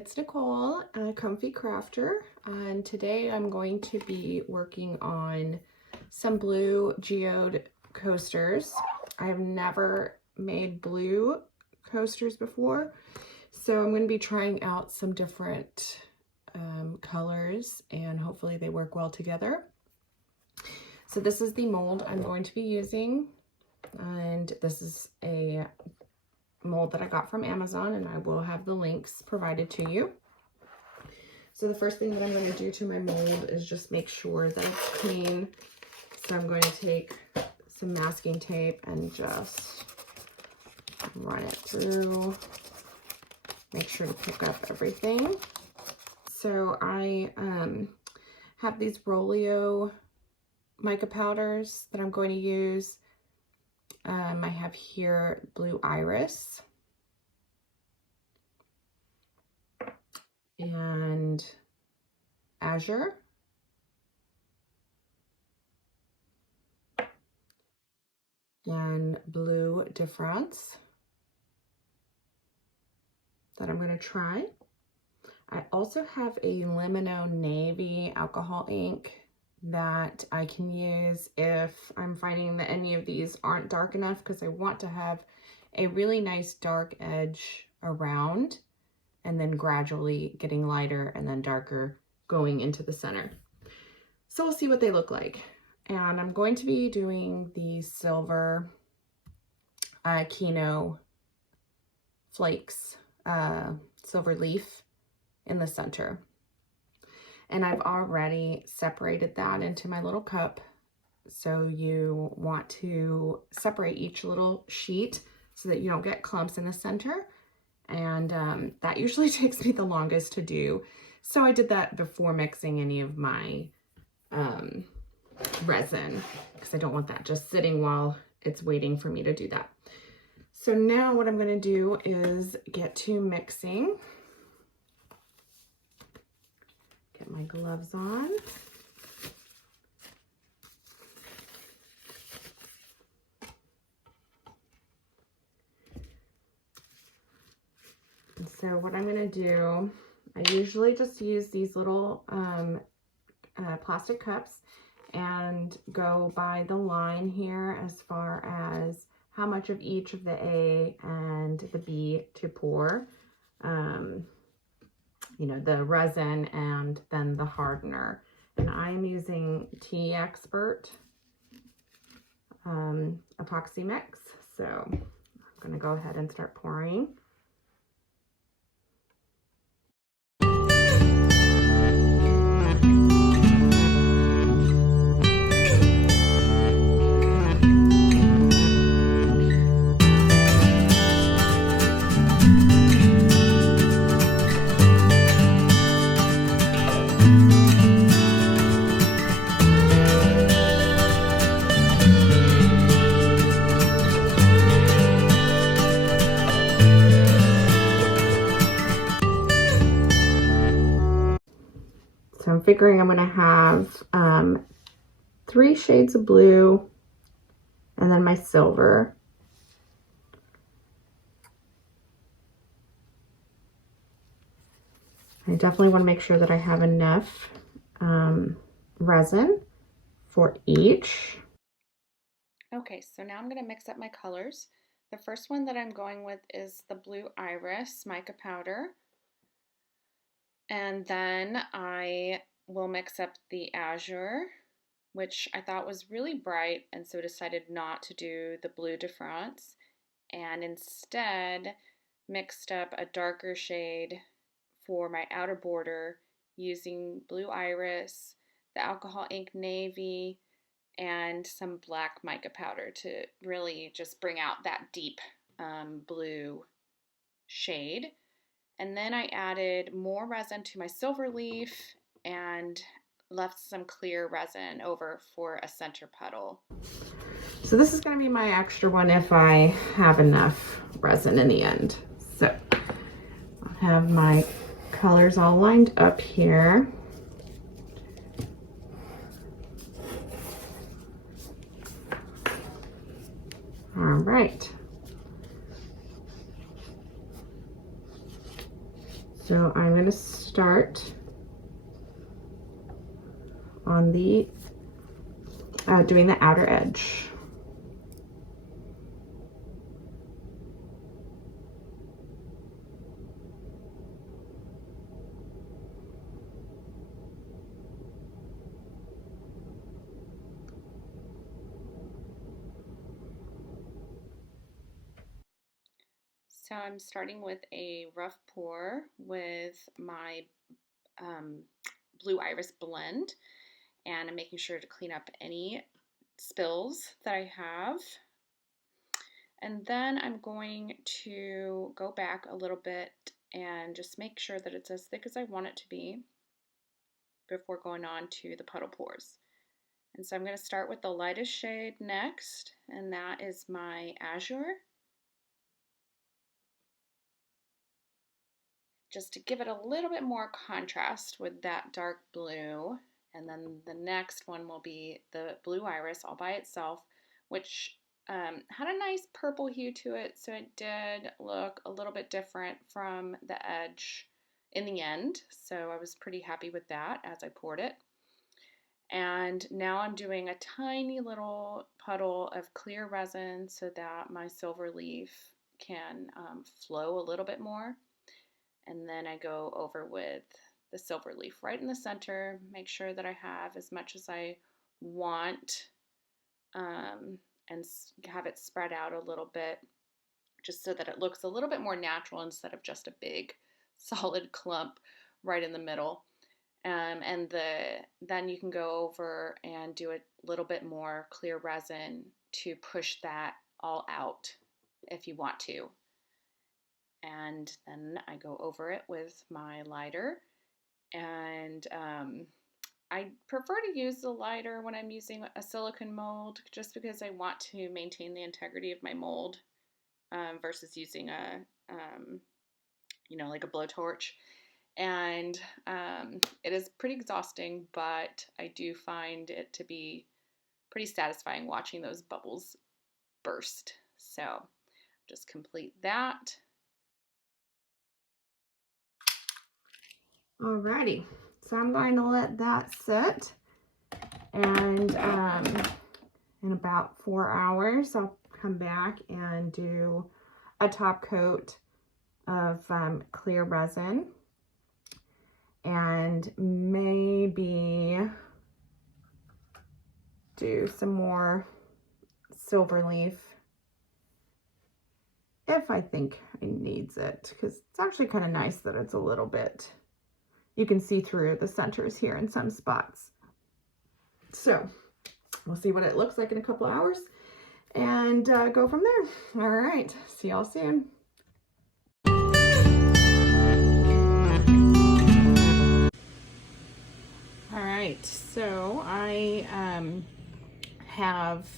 it's Nicole, a Comfy Crafter, and today I'm going to be working on some blue geode coasters. I've never made blue coasters before, so I'm going to be trying out some different colors, and hopefully they work well together. So this is the mold I'm going to be using, and this is a mold that I got from Amazon, and I will have the links provided to you. So the first thing that I'm going to do to my mold is just make sure that it's clean. So I'm going to take some masking tape and just run it through, make sure to pick up everything. So I have these ROLIO mica powders that I'm going to use. I have here Blue Iris and Azure and Blue Difference that I'm going to try. I also have a LIMINO navy alcohol ink that I can use if I'm finding that any of these aren't dark enough, because I want to have a really nice dark edge around and then gradually getting lighter and then darker going into the center. So we'll see what they look like. And I'm going to be doing the silver KINNO Flakes silver leaf in the center. And I've already separated that into my little cup. So you want to separate each little sheet so that you don't get clumps in the center. And that usually takes me the longest to do. So I did that before mixing any of my resin, because I don't want that just sitting while it's waiting for me to do that. So now what I'm going to do is get to mixing. Get my gloves on. And so what I'm going to do, I usually just use these little plastic cups and go by the line here as far as how much of each of the A and the B to pour. You know, the resin and then the hardener. And I'm using Teexpert epoxy mix. So I'm going to go ahead and start pouring. So I'm figuring I'm going to have 3 shades of blue and then my silver. I definitely want to make sure that I have enough resin for each. Okay, so now I'm going to mix up my colors. The first one that I'm going with is the Blue Iris mica powder. And then I will mix up the Azure, which I thought was really bright, and so decided not to do the Blue Difference, and instead mixed up a darker shade for my outer border using Blue Iris, the alcohol ink navy, and some black mica powder to really just bring out that deep blue shade. And then I added more resin to my silver leaf and left some clear resin over for a center puddle. So this is going to be my extra one if I have enough resin in the end. So I'll have my colors all lined up here. All right. So I'm going to start on the doing the outer edge. So I'm starting with a rough pour with my blue iris blend, and I'm making sure to clean up any spills that I have. And then I'm going to go back a little bit and just make sure that it's as thick as I want it to be before going on to the puddle pours. And so I'm going to start with the lightest shade next, and that is my Azure. Just to give it a little bit more contrast with that dark blue. And then the next one will be the blue iris all by itself, which had a nice purple hue to it, so it did look a little bit different from the edge in the end. So I was pretty happy with that as I poured it. And now I'm doing a tiny little puddle of clear resin so that my silver leaf can flow a little bit more. And then I go over with the silver leaf right in the center, make sure that I have as much as I want, and have it spread out a little bit just so that it looks a little bit more natural instead of just a big solid clump right in the middle. And then you can go over and do a little bit more clear resin to push that all out if you want to. And then I go over it with my lighter, and I prefer to use the lighter when I'm using a silicone mold, just because I want to maintain the integrity of my mold versus using a like a blowtorch. And it is pretty exhausting, but I do find it to be pretty satisfying watching those bubbles burst. So just complete that. Alrighty, so I'm going to let that sit, and in about 4 hours I'll come back and do a top coat of clear resin, and maybe do some more silver leaf if I think it needs it, because it's actually kind of nice that it's a little bit, you can see through the centers here in some spots. So we'll see what it looks like in a couple hours and go from there. All right, see y'all soon. All right, so I have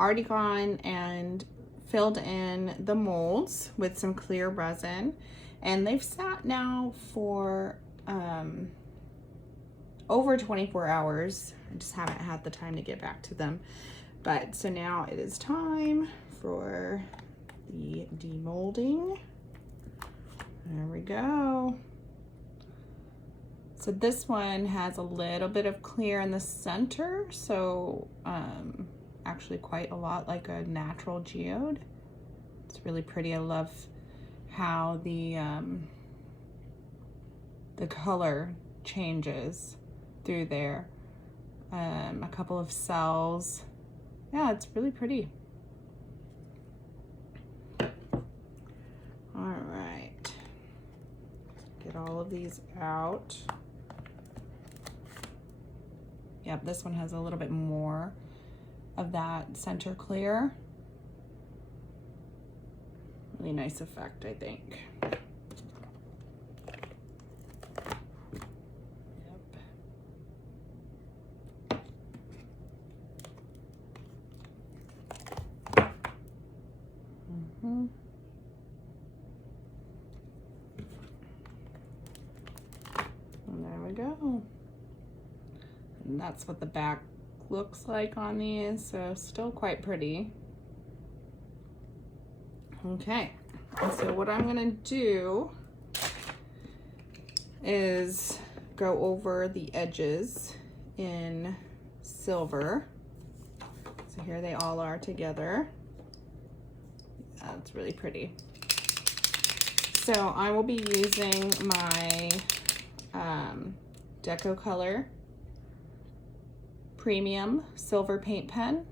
already gone and filled in the molds with some clear resin, and they've sat now for over 24 hours. I just haven't had the time to get back to them. But so now it is time for the demolding. There we go. So this one has a little bit of clear in the center, so actually quite a lot like a natural geode. It's really pretty. I love how the color changes through there. A couple of cells. Yeah, it's really pretty. All right, get all of these out. Yep, this one has a little bit more of that center clear. Really nice effect, I think. And there we go. And that's what the back looks like on these, so still quite pretty. Okay, so what I'm gonna do is go over the edges in silver. So here they all are together. That's really pretty. So I will be using my DECOCOLOR Premium Silver Paint Pen.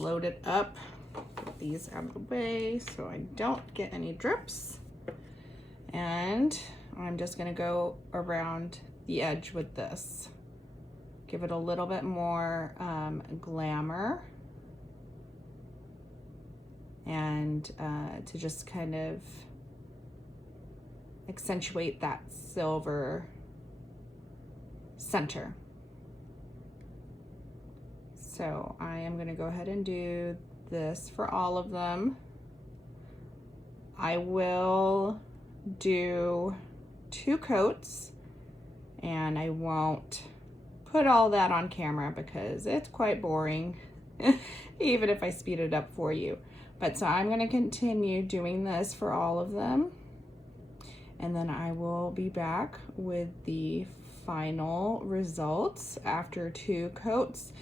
Load it up, put these out of the way so I don't get any drips. And I'm just gonna go around the edge with this. Give it a little bit more glamour, and to just kind of accentuate that silver center. So I am going to go ahead and do this for all of them. I will do 2 coats, and I won't put all that on camera because it's quite boring, even if I speed it up for you. But so I'm going to continue doing this for all of them, and then I will be back with the final results after 2 coats.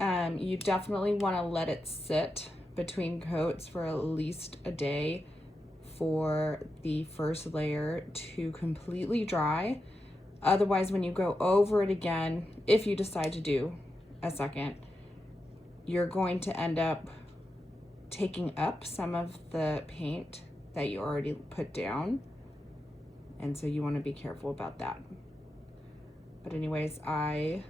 You definitely want to let it sit between coats for at least a day for the first layer to completely dry. Otherwise, when you go over it again, if you decide to do a second, you're going to end up taking up some of the paint that you already put down. And so you want to be careful about that. But anyways, I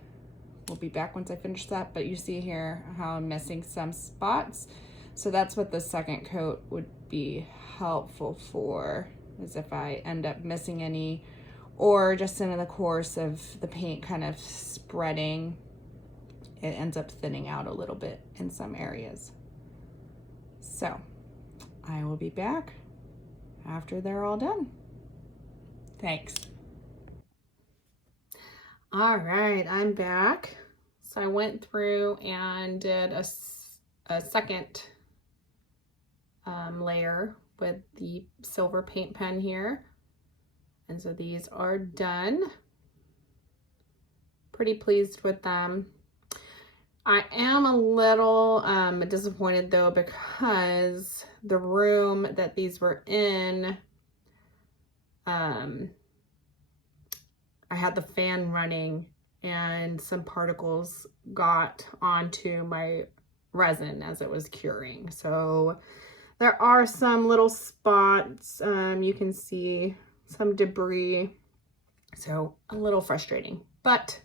will be back once I finish that. But you see here how I'm missing some spots. So that's what the second coat would be helpful for, is if I end up missing any, or just in the course of the paint kind of spreading, it ends up thinning out a little bit in some areas. So I will be back after they're all done. Thanks. All right, I'm back. So I went through and did a second layer with the silver paint pen here. And so these are done. Pretty pleased with them. I am a little disappointed though, because the room that these were in, I had the fan running and some particles got onto my resin as it was curing. So there are some little spots, you can see some debris, so a little frustrating, but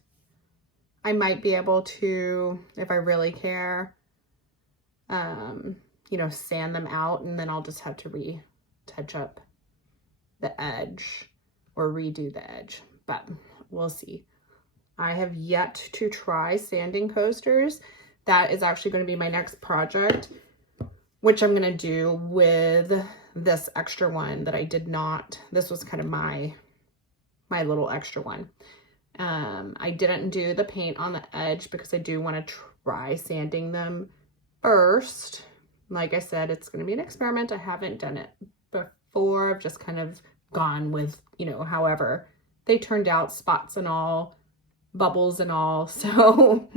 I might be able to, if I really care, you know, sand them out, and then I'll just have to retouch up the edge or redo the edge, but we'll see. I have yet to try sanding coasters. That is actually going to be my next project, which I'm going to do with this extra one that I did not. This was kind of my little extra one. I didn't do the paint on the edge because I do want to try sanding them first. Like I said, it's going to be an experiment. I haven't done it before. I've just kind of gone with, you know, however they turned out, spots and all, bubbles and all. So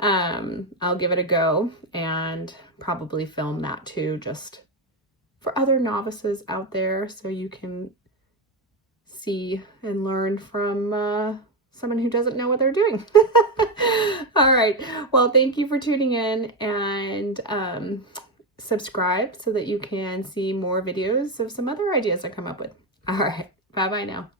I'll give it a go and probably film that too, just for other novices out there, so you can see and learn from someone who doesn't know what they're doing. All right, well, thank you for tuning in, and subscribe so that you can see more videos of some other ideas I come up with. All right, bye-bye now.